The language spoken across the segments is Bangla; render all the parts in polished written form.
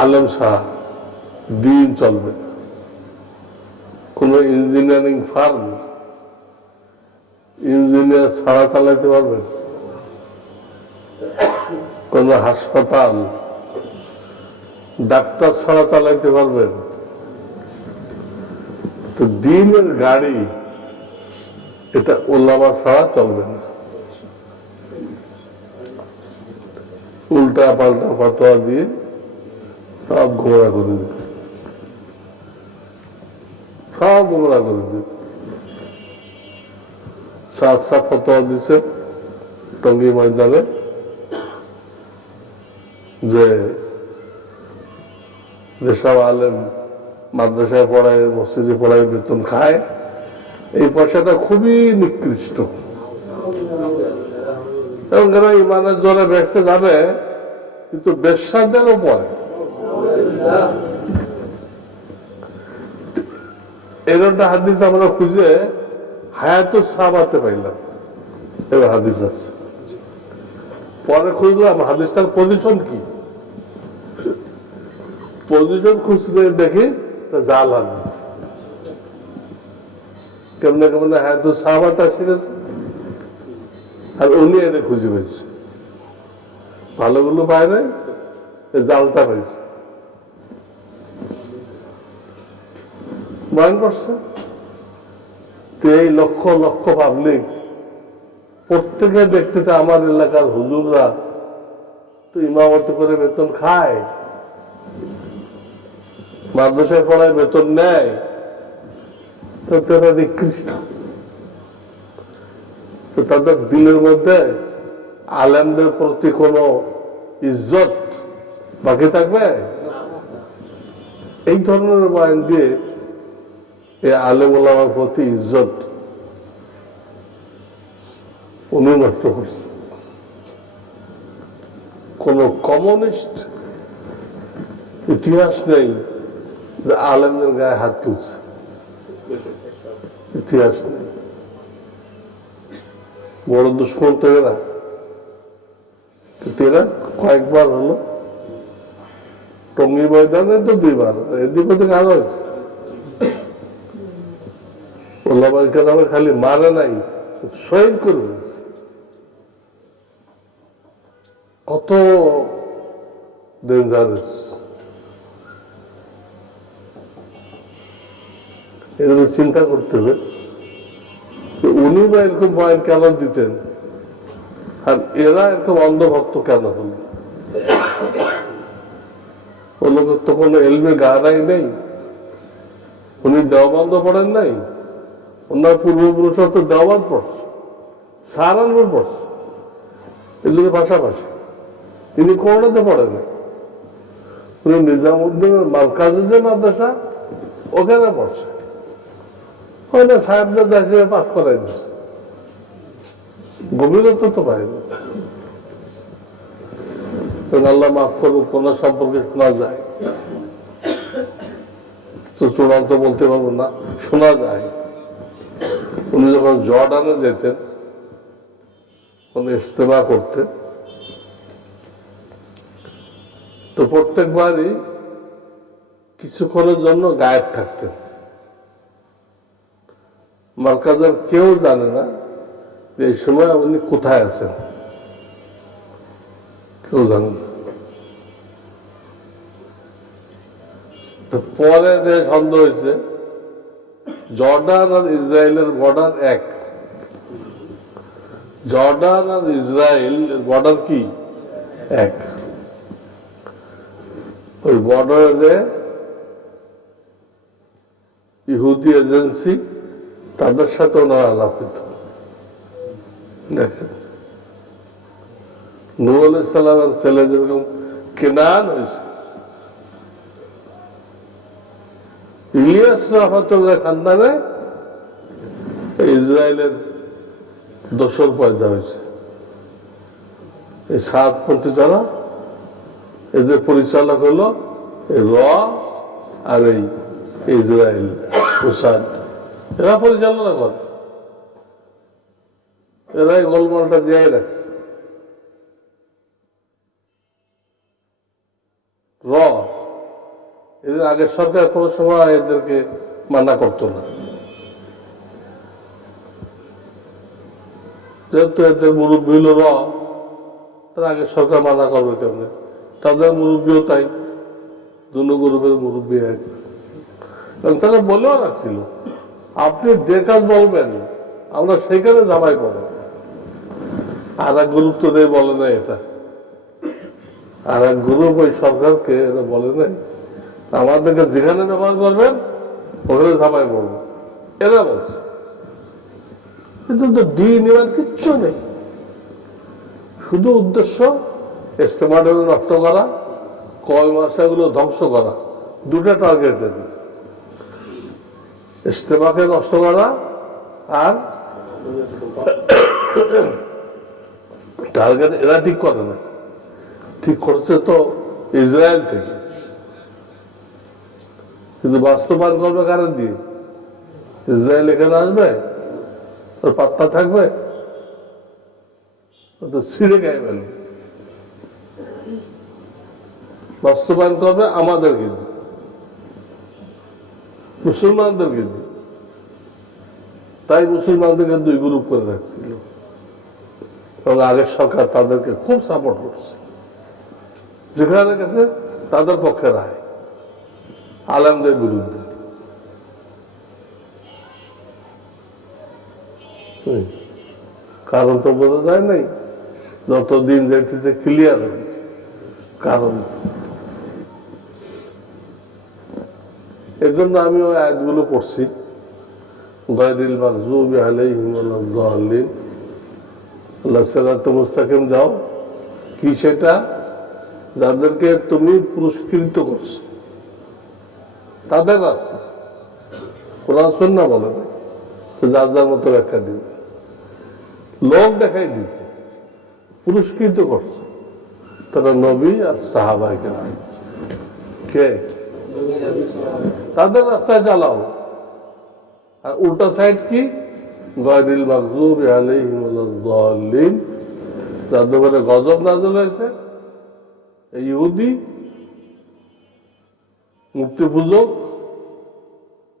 আলেম ছাড়া দিন চলবে। কোন ইঞ্জিনিয়ারিং ফার্ম ইঞ্জিনিয়ার ছাড়া চালাইতে পারবেন? কোন হাসপাতাল ডাক্তার ছাড়া চালাইতে পারবেন? তো দিনের গাড়ি এটা ওলামা ছাড়া চলবে না। উল্টা পাল্টা ফতোয়া দিয়ে সব গোমরা করে দিবে, সব গোমরা করে দিবে। সাফ সাফ ফতোয়া দিছে টঙ্গী ময়দানে যে যেসব আলেম মাদ্রাসায় পড়ায়, মসজিদে পড়ায়, বেতন খায়, এই পয়সাটা খুবই নিকৃষ্ট এবং এরা ইমানের জোরে বেসতে যাবে, কিন্তু বেশ্যাদেরও পড়ে। এরকমটা হাদিস আমরা খুঁজে হায়াতুস সাহাবাতে পাইলাম, এবার হাদিস আছে। পরে খুঁজলাম হাদিসটার পজিশন কি, পজিশন খুঁজতে দেখি জাল হাদিস। কেমনে কেমনে হায়াতুস সাহাবাতে শিখেছে, আর উনি এনে খুঁজে পেয়েছে। ভালোগুলো পায় নাই, জালটা পাইছে। বয়ান করছে এই লক্ষ লক্ষ পাবলিক প্রত্যেকে দেখতেছে আমার এলাকার হুজুররা তো ইমামতি করে বেতন খায়, মাদ্রাসায় পড়ায় বেতন নেয়, তো তারা নিকৃষ্ট। তো তাদের দিলের মধ্যে আলেমদের প্রতি কোন ইজ্জত বাকি থাকবে? এই ধরনের বয়ান দিয়ে এই আলেম ওলামার প্রতি ইজ্জত উনি নষ্ট করছে। কোন কমিউনিস্ট ইতিহাস নেই যে আলেমদের গায়ে হাত তুলছে, ইতিহাস নেই। বড় দুশ্মন তো এরা, এরা কয়েকবার হলো টঙ্গী ময়দানে, তো 2 বার, এদিক ওদিক আরো হয়েছে। ওলামায়ে কেরামে খালি মারে নাই, শহীদ করে দিয়েছে। কত ডেঞ্জারাস! এগুলো চিন্তা করতে হবে উনি বা এরকম বয়ান কেন দিতেন, আর এরা এরকম অন্ধভক্ত কেন হল? ও লোকের তো কোনো এলমে গাড়াই নেই, উনি দেওবন্দ পড়েন নাই, ওনার পূর্বপুরুষরা তো দেওবন্দ পড়ছে, সাহারানপুর পড়ছে, এগুলো পাশাপাশি। তিনি কোনোটাতে পড়েন না, উনি নিজামুদ্দিনের মার্কাজে যে মাদ্রাসা ওখানে পড়ছে, ওখানে সাহেবজাদা হিসেবে পাস করাই দিচ্ছে, গভীরত্ব তো পায়নি। আল্লাহ মাফ করুক, কোন সম্পর্কে শোনা যায় তো চূড়ান্ত বলতে পারবো না, শোনা যায় উনি যখন জর্ডানে যেতেন কোন ইস্তেমা করতে, তো প্রত্যেকবারই কিছুক্ষণের জন্য গায়েব থাকতেন। মার্কাজের কেউ জানে না যে এই সময় উনি কোথায় আছেন, কেউ জানে না। পরে যে সন্দেহ হয়েছে, জর্ডান আর ইসরায়েলের বর্ডার এক, জর্ডান আর ইসরায়েল বর্ডার কি এক, ওই বর্ডারে ইহুদি এজেন্সি তাদের সাথে ওনারা আলাপিত। দেখেন নূহ আলাইহিস সালামের ছেলে যেরকম কেনান হয়েছে, ইলিয়াস রহমাতুল্লাহ খানদানে ইসরায়েলের দোসর পয়দা হয়েছে। এই 7 যারা, এদের পরিচালক হলো র আর এই ইসরায়েল মোসাদ, এরা পরিচালনা করে, এরাই গোলমালটা দিয়ে রাখছে। র এদের আগের সরকার কোনো সময় এদেরকে মানা করতো না, যেহেতু এদের মুরব্বী হল র, তার আগের সরকার মানা করবে কেমনে? তাদের মুরব্বীও তাই, জনগরুবের মুরব্বী এক। এবং তারা বলেও রাখছিল, আপনি যে কাজ বলবেন আমরা সেখানে জামাই পাবো। আর এক গুরুত্ব দিয়ে বলে নাই এটা, আর এক গ্রুপ ওই সরকারকে এটা বলে নাই আমাদেরকে যেখানে ব্যবহার করবেন ওখানে জামাই পড়বো, এরা বলছে। কিন্তু তো দিন এবার কিচ্ছু নেই, শুধু উদ্দেশ্য ইস্তেমাটা নষ্ট করা, কয় মাসাগুলো ধ্বংস করা, দুটা টার্গেট দেবে, ইস্তেমাকে নষ্ট করা আর টার্গেট এরা ঠিক করে না, ঠিক করছে তো ইসরায়েল থেকে, কিন্তু বাস্তবায়ন করবে কারণ দিয়ে? ইসরায়েল এখানে আসবে, ওর পাত্তা থাকবে? তো ছিঁড়ে গায়ে ফেলবে। বাস্তবায়ন করবে আমাদের কিন্তু, মুসলমানদের কিন্তু। তাই মুসলমানদেরকে দুই গ্রুপ করে রাখছিল, এবং আগের সরকার তাদেরকে খুব সাপোর্ট করছে, যেখানে গেছে তাদের পক্ষে রায়, আলেমদের বিরুদ্ধে। কারণ তো বোঝা যায় নাই, যতদিন যেতে ক্লিয়ার হবে কারণ। এর জন্য আমি ওই আয়াতগুলো পড়ছি, গায়রিল মাগযুবি আলাইহিম ওয়ালাদ-দাল্লিন, আল্লাহ সিরাতুল মুস্তাকিম যাও, কি সেটা? যাদেরকে তুমি পুরস্কৃত করছো, তাদের রাস্তা। কোরআন সুন্নাহ বলে না, যার যার মতো ব্যাখ্যা দিবে, লোক দেখাই দিবে, পুরস্কৃত করছে তারা নবী আর সাহাবায়ে কেরাম। কে? তাদের রাস্তায় চালাও। আর উল্টা সাইড কি? গায়রিল মাগযুবি আলাইহিম ওয়ালাদ-দাল্লিন, যাদের উপরে গজব নাযিল হয়েছে, ইহুদি মূর্তি পূজক,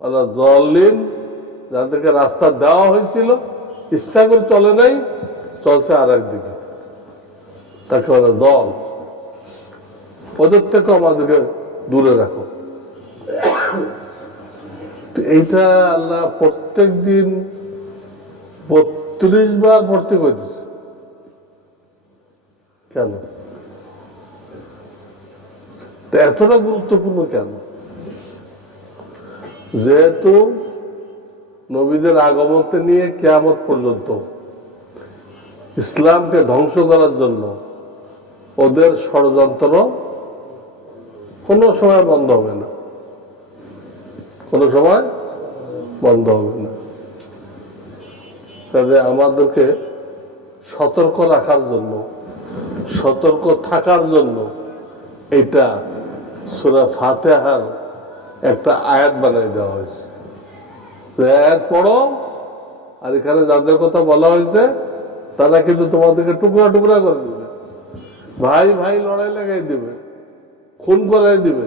ওয়ালাদ-দাল্লিন, যাদেরকে রাস্তা দেওয়া হয়েছিল, ইচ্ছা করে চলে নাই, চলছে আর একদিকে, তাকে বলে দল। ওদের থেকে আমাদেরকে দূরে রাখো। এইটা আল্লাহ প্রত্যেক দিন 32 বার ভর্তি করতেছে। কেন? এতটা গুরুত্বপূর্ণ কেন? যেহেতু নবীদের আগমনকে নিয়ে কিয়ামত পর্যন্ত ইসলামকে ধ্বংস করার জন্য ওদের ষড়যন্ত্র কোনো সময় বন্ধ হবে না, কোনো সময় বন্ধ হবে না। তবে আমাদেরকে সতর্ক রাখার জন্য, সতর্ক থাকার জন্য এটা সূরা ফাতিহার একটা আয়াত বানাই দেওয়া হয়েছে। আয়াত পড়ো, আর এখানে যাদের কথা বলা হয়েছে তারা কিন্তু তোমাদেরকে টুকরা টুকরা করে দেবে, ভাই ভাই লড়াই লাগাই দিবে, খুন করাই দিবে।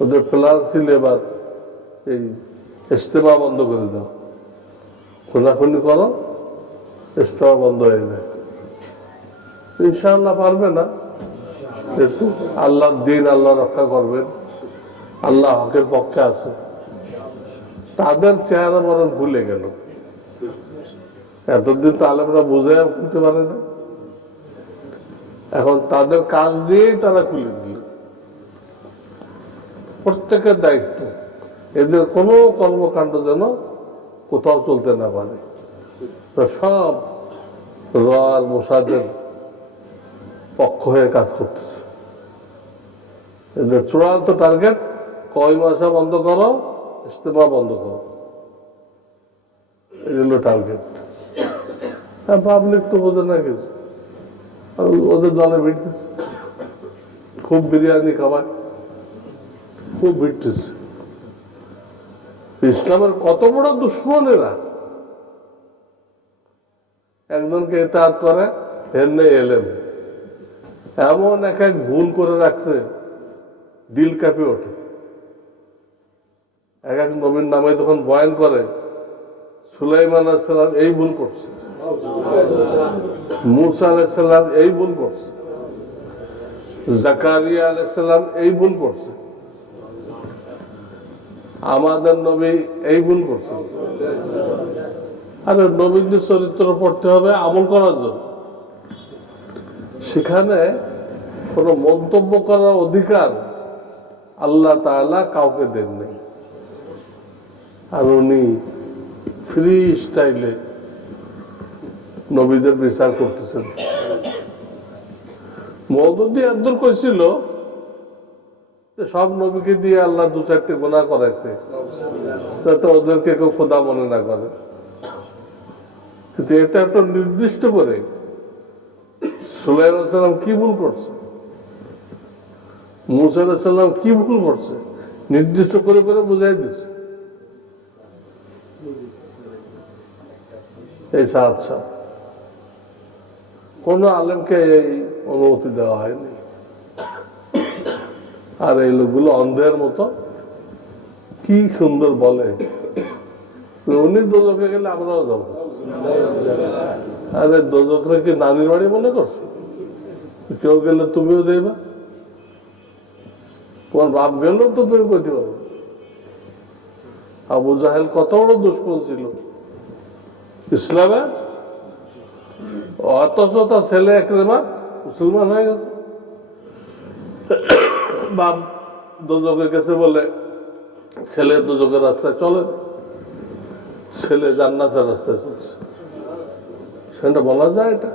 ওদের প্ল্যান ছিল এবার এই ইজতেমা বন্ধ করে দাও, খুনাখুনি করো, ইজতেমা বন্ধ হয়ে যায়। ইনশাআল্লাহ পারবে না, কিন্তু আল্লাহর দিন আল্লাহ রক্ষা করবেন, আল্লাহ হকের পক্ষে আছে। তাদের চেহারা বরং ভুলে গেল, এতদিন তো আলেমরা বুঝে খুলতে পারে না, এখন তাদের কাজ দিয়েই তারা খুলে দিল। প্রত্যেকের দায়িত্ব এদের কোনো কর্মকাণ্ড যেন কোথাও চলতে না পারে। সব র আর মোসাদের পক্ষ হয়ে কাজ করতেছে। এদের চূড়ান্ত টার্গেট কয় মাসা বন্ধ করো, ইজতেমা বন্ধ করো, এগুলো টার্গেট। পাবলিক তো বোঝে না কিছু, ওদের দলে ভিড়তেছে, খুব বিরিয়ানি খাওয়ায়, খুব ভিড়তেছে। ইসলামের কত বড় দুশ্মন এরা, একজনকে এতাআত করে, এর নেই এলেম, এমন এক এক ভুল করে রাখছে, দিল কাঁপে ওঠে। এক এক নবীর নামে যখন বয়ান করে, সুলাইমান আলাইহিস সালাম এই ভুল করছে, মূসা আলাইহিস সালাম এই ভুল করছে, জাকারিয়া আলাইহিস সালাম এই ভুল করছে, আমাদের নবী এই ভুল করছে। আরে নবীদের চরিত্র পড়তে হবে আমল করার জন্য। সেখানে কোন মন্তব্য করার অধিকার আল্লাহ তাআলা কাউকে দেন নাই। আর উনি ফ্রি স্টাইলে নবীদের বিচার করতেছেন। মওদুদি একদূর কইছিল যে সব নবীকে দিয়ে আল্লাহ দু চারটে গুনাহ করাইছে, যাতে ওদেরকে কেউ খোদা মনে না করে। কিন্তু এটা একটা নির্দিষ্ট করে সুলাইমান আলাইহিস সালাম কি ভুল করছে, মূসা আলাইহিস সালাম কি ভুল করছে, নির্দিষ্ট করে করে বুঝাই দিচ্ছে। এই সাহায্য কোন আলেমকে এই অনুমতি দেওয়া হয়নি। আর এই লোকগুলো অন্ধের মতো কি সুন্দর বলে, উনি দোজখে গেলে আমরাও যাবো। আরে দোজখে কি নানির বাড়ি মনে করছো? কেউ গেলে তুমিও যাইবা, তোমার বাপ গেলেও তো তুমি করতে পারো। আবু জাহেল কত বড় দুশ্মন ছিল ইসলামে, অথচ তার ছেলে একরেমা মুসলমান হয়ে গেছে। বাপ দোজখে গেছে বলে ছেলে দোজখের রাস্তায় চলে, ছেলে জান্নাতের রাস্তায় চলছে, সেটা বলা যায়? এটা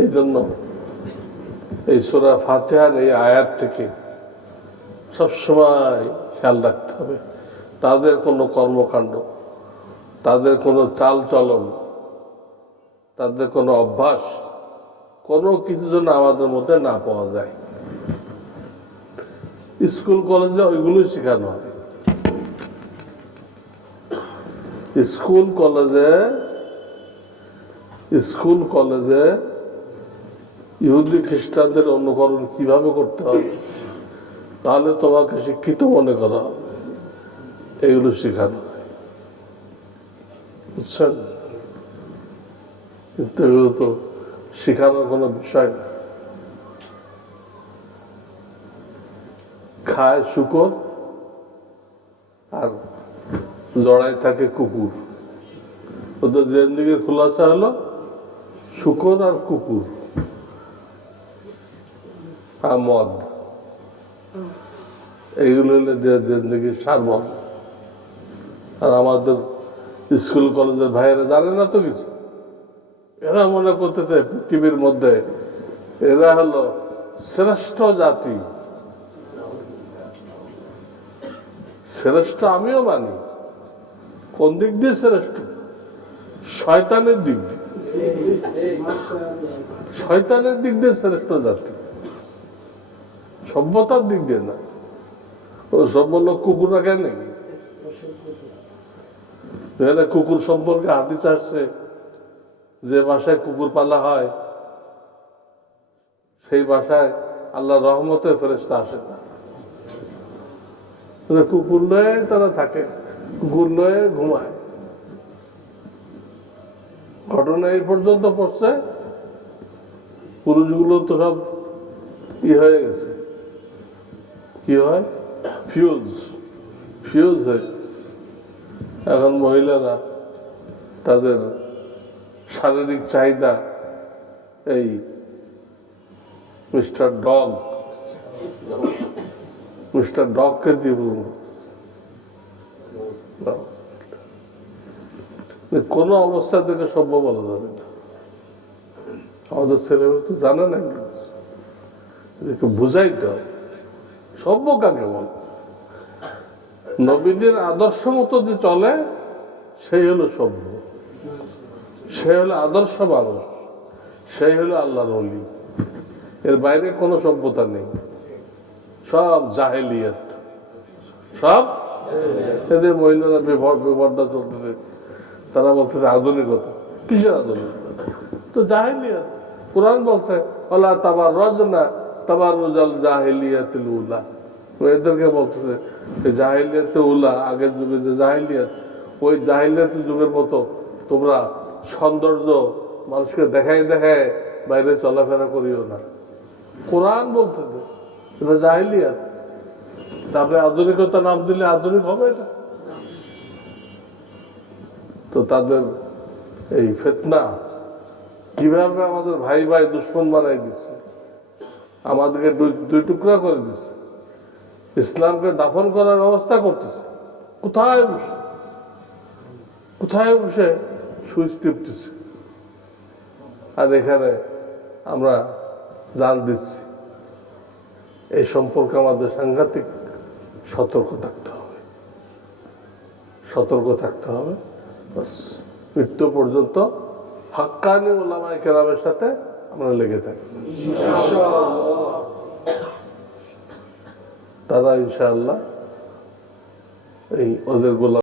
এই জন্য এই সূরা ফাতিহার এই আয়াত থেকে সবসময় খেয়াল রাখতে হবে তাদের কোনো কর্মকাণ্ড, তাদের কোনো চাল চলন, তাদের কোনো অভ্যাস, কোনো কিছু যেন আমাদের মধ্যে না পাওয়া যায়। স্কুল কলেজে ওইগুলোই শেখানো হয়। স্কুল কলেজে ইহুদি খ্রিস্টানদের অনুকরণ কিভাবে করতে হবে, তাহলে তোমাকে শিক্ষিত মনে করা হবে, এগুলো শেখানো হয়, বুঝছেন? কিন্তু এগুলো তো শেখানোর কোনো বিষয় না। খায় শুকর আর জড়ায় থাকে কুকুর। ওদের জিন্দেগির খুলাসা হলো শুকর আর কুকুর আর মদ, এইগুলো হলে জিন্দেগির সারমর্ম। আর আমাদের স্কুল কলেজের ভাইয়েরা জানে না তো কিছু, এরা মনে করতেছে পৃথিবীর মধ্যে এরা হলো শ্রেষ্ঠ জাতি। শ্রেষ্ঠ আমিও মানি, কোন দিক দিয়ে শ্রেষ্ঠ? শয়তানের দিক দিয়ে, শয়তানের দিক দিয়ে শ্রেষ্ঠ জাতি, সভ্যতার দিক দিয়ে না। ও সভ্য লোক কুকুর রাখে নাকি? কুকুর সম্পর্কে হাদিস আসছে, যে বাসায় কুকুর পালা হয় সেই বাসায় আল্লাহ রহমতের ফেরেশতা আসে না। কুকুর লয়ে তারা থাকে, কুকুর লয়ে ঘুমায়। ঘটনা এই পর্যন্ত পড়ছে, পুরুষগুলো তো সব হয়ে গেছে, কি হয়, ফিউজ হয়ে। এখন মহিলারা তাদের শারীরিক চাহিদা এই মিস্টার ডগকে দিয়ে কোন অবস্থা থেকে সভ্য বলা যাবে না। আমাদের ছেলেমেয়ে তো জানে না, বুঝাইতে হবে সভ্য কাকে বল। নবীদের আদর্শ মতো যে চলে সেই হলো সভ্য, সে হলো আদর্শ মানুষ, সেই হলো আল্লাহর ওলি। এর বাইরে কোনো সভ্যতা নেই, সব জাহেলিয়াত, সব। এদের মহিলারা বেপর্দা চলতেছে, তারা বলতেছে আধুনিকতা। কিসের আধুনিকতা? তো জাহেলিয়াত। কোরআন বলছে ওলা তাবাররাজনা তাবাররুজাল জাহিলিয়াতিল উলা, এদেরকে বলতেছে জাহিলিয়াতে উলা, আগের যুগে যে জাহিলিয়াত, ওই জাহিলিয়াত যুগের মতো তোমরা সৌন্দর্য মানুষকে দেখায় দেখায় বাইরে চলাফেরা করিও না। কোরআন বলতেছে এটা জাহিলিয়াত। তারপরে আধুনিকতা নাম দিলে আধুনিক হবে এটা? তো তাদের এই ফিতনা কিভাবে আমাদের ভাই ভাই দুশ্মন বানাই দিচ্ছে, আমাদেরকে দুই টুকরা করে দিচ্ছে, ইসলামকে দাফন করার ব্যবস্থা করতেছে। কোথায় বসে কোথায় বসে সুইচ টিপতেছে, আর এখানে আমরা জান দিচ্ছি। এই সম্পর্কে আমাদের সাংঘাতিক সতর্ক থাকতে হবে, সতর্ক থাকতে হবে। মৃত্যু পর্যন্ত হাক্কানি ওলামায়ে কেরামের সাথে আমরা লেগে থাকি। তারা ইনশাআল্লাহ এই ওদের গোলাম